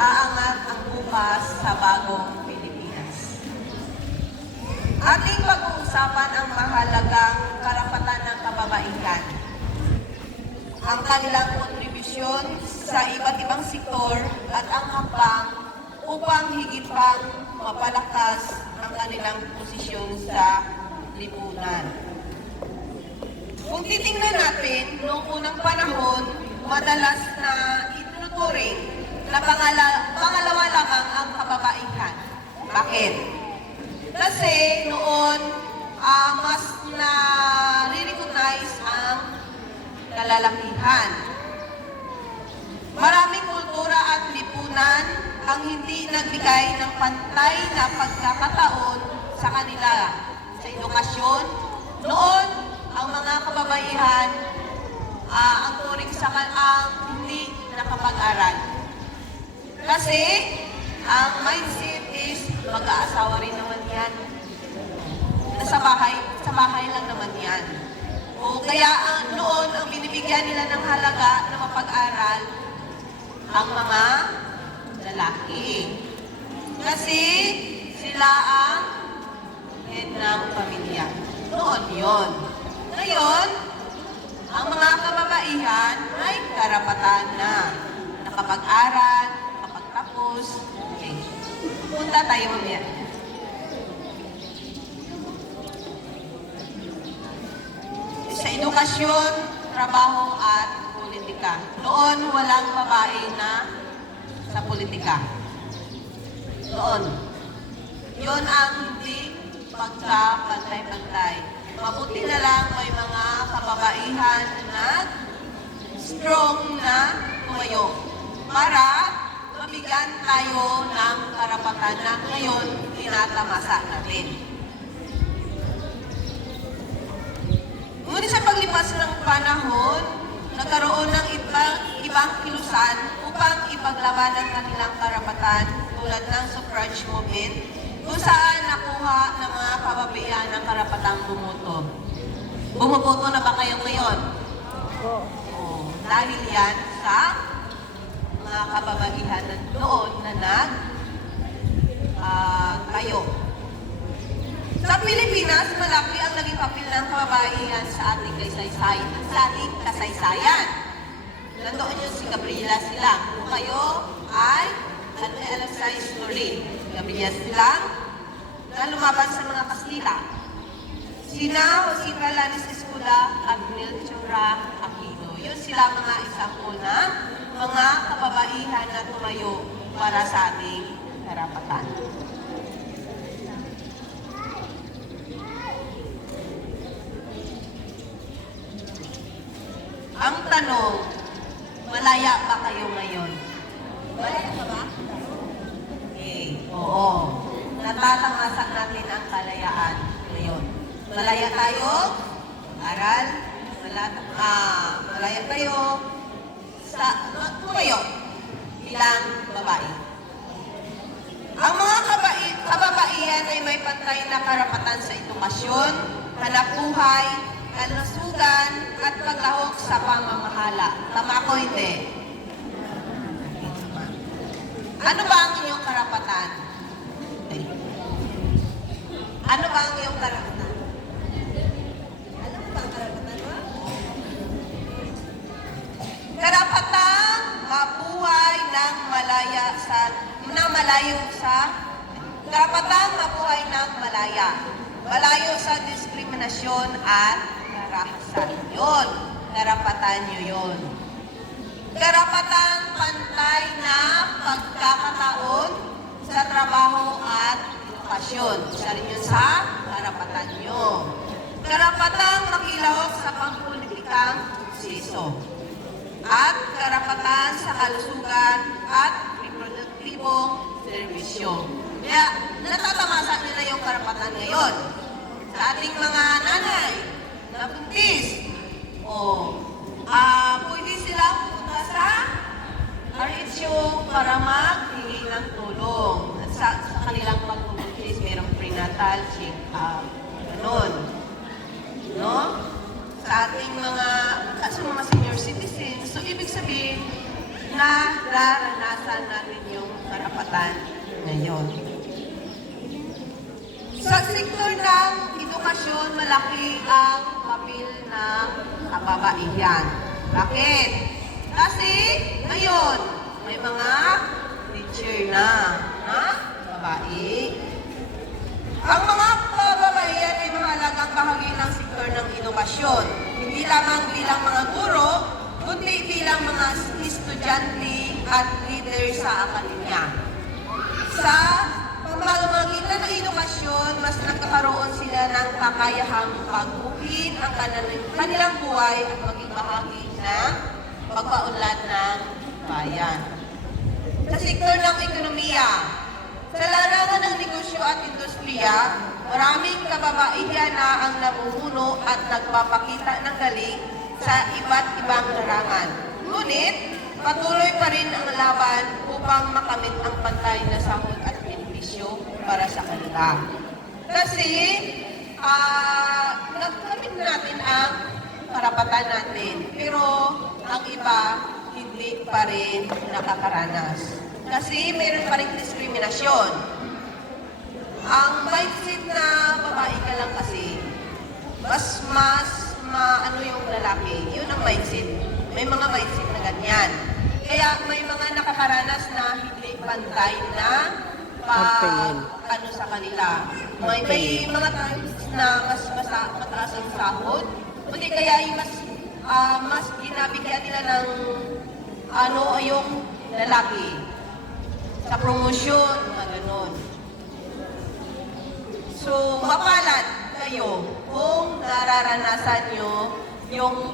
aangat ang bukas sa bagong Pilipinas. Ating pag-uusapan ang mahalagang karapatan ng kababaihan, ang kanilang kontribusyon sa iba't ibang sektor at ang hakbang upang higit pang mapalakas ang kanilang posisyon sa lipunan. Kung titingnan natin, noong unang panahon, madalas na ituturing na pangalawa lamang ang kababaihan. Bakit? Kasi noon, mas na-recognize ang kalalakihan. Maraming kultura at lipunan ang hindi nagbigay ng pantay na pagkakataon sa kanila sa edukasyon. Noon, ang mga kababaihan ang turing sa ang hindi nakapag-aral. Kasi ang mindset is mag-aasawa rin naman yan. Sa bahay lang naman yan. O kaya noon ang binibigyan nila ng halaga na mapag-aral ang mga lalaki. Kasi sila ang head ng pamilya. Noon yon. Ngayon, ang mga kababaihan ay karapatan na nakapag-aral, nakapagtapos. Okay. Punta tayo mamaya. Sa edukasyon, trabaho at politika. Noon, walang babae na sa politika. Noon. Yun ang hindi pagka-pantay-pantay. Mabuti na lang may mga kababaihan na strong na tumayo para mabigyan tayo ng karapatan na ngayon tinatamasa natin. Ngunit sa paglipas ng panahon, nagkaroon ng ibang kilusan upang ipaglaban ang kanilang karapatan tulad ng suffrage movement, kung saan nakuha ng mga kababaihan ang karapatang bumoto. Bumuboto na ba kayo ngayon? Oo. Dahil yan sa mga kababaihan noon na tayo. Sa Pilipinas, malaki ang naging papel ng kababaihan sa ating kasaysayan. Nandoon yung si Gabriela Silang. Kung kayo ay alam sa history, Gabriela Silang na lumaban sa mga Kastila. Sina Josita Lanis Escula at Melchora Aquino. Yun sila mga example na mga kababaihan na tumayo para sa ating karapatan. Ang tanong, malaya ba kayo ngayon? Malaya ka ba? Okay, oo. Natatamasa natin ang kalayaan ngayon. Malaya tayo, aral, malaya tayo sa tumayo bilang babae. Ang mga kababaihan ay may pantay na karapatan sa edukasyon, hanapbuhay, kalusugan, at paglahok sa pamamahala. Tama ko hindi? Ano ba ang inyong karapatan? Ano ba ang iyong karapatan? Alam mo ba ang karapatan mo? Karapatang mabuhay ng karapatang mabuhay ng malaya. Malayo sa diskriminasyon at karahasan. Yun. Karapatan nyo yun. Karapatang pantay na pagkakataon sa trabaho at edukasyon. Isa rin yun sa karapatan nyo. Karapatang makilahok sa pampulitikang proseso. At karapatan sa kalusugan at reproduktibong serbisyo. Kaya natatamasa nila yung karapatan ngayon. Sa ating mga nanay na buntis, pwede silang pupunta sa RHU para maghingi ng tulong. Sa kanilang pagbubuntis, mayroong prenatal check-up. Ganon. No? Sa ating mga senior citizens, so ibig sabihin na naranasan natin yung karapatan ngayon. Sa sektor ng edukasyon, malaki ang papel ng kababaihan. Bakit? Kasi ngayon, may mga teacher na babae. Ang mga kababaihan ay mahalagang bahagi ng sektor ng edukasyon. Hindi lamang bilang mga guro, kundi bilang mga estudyante at leader sa akademya. Sa pamamagitan ng edukasyon, mas nagkakaroon sila ng kakayahang pagbuhin ang kanilang buhay at maging bahagi ng pagpaunlad ng bayan. Sa sektor ng ekonomiya, sa larangan ng negosyo at industriya, maraming kababaihan na ang namumuno at nagpapakita ng galing sa iba't ibang larangan. Ngunit, patuloy pa rin ang laban upang makamit ang pantay na sahod at benepisyo para sa kanila. Kasi, nakamit natin ang karapatan natin, pero ang iba hindi pa rin nakakaranas. Kasi mayroon pa rin diskriminasyon. Ang mindset na babae ka lang kasi, mas maano yung lalaki. Yun ang mindset. May mga mindset na ganyan. Kaya may mga nakakaranas na hindi pantay na ano sa kanila. May mga times na mas mataas ang sahod. Kundi kaya yung mas ginabigyan nila ng yung lalaki. Sa promosyon, mga ganon. So, mapalad kayo kung nararanasan nyo yung